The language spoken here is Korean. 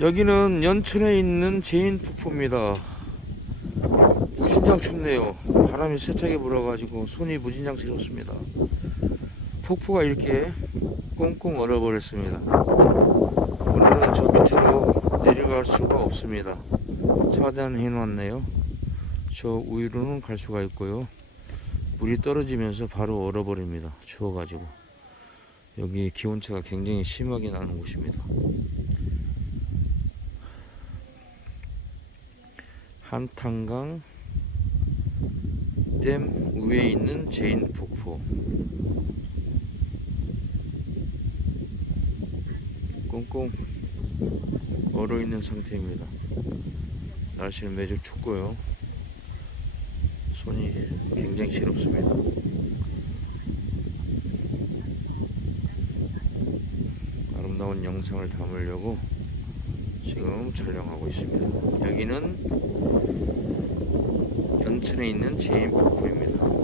여기는 연천에 있는 제인 폭포입니다. 무진장 춥네요. 바람이 세차게 불어가지고 손이 무진장 시렵습니다. 폭포가 이렇게 꽁꽁 얼어버렸습니다. 오늘은 저 밑으로 내려갈 수가 없습니다. 차단해 놨네요. 저 위로는 갈 수가 있고요. 물이 떨어지면서 바로 얼어버립니다. 추워가지고. 여기 기온차가 굉장히 심하게 나는 곳입니다. 한탄강 댐 위에 있는 제인 폭포. 꽁꽁 얼어 있는 상태입니다. 날씨는 매주 춥고요. 손이 굉장히 시렵습니다. 아름다운 영상을 담으려고 지금 촬영하고 있습니다. 여기는 온천에 있는 제인 폭포입니다.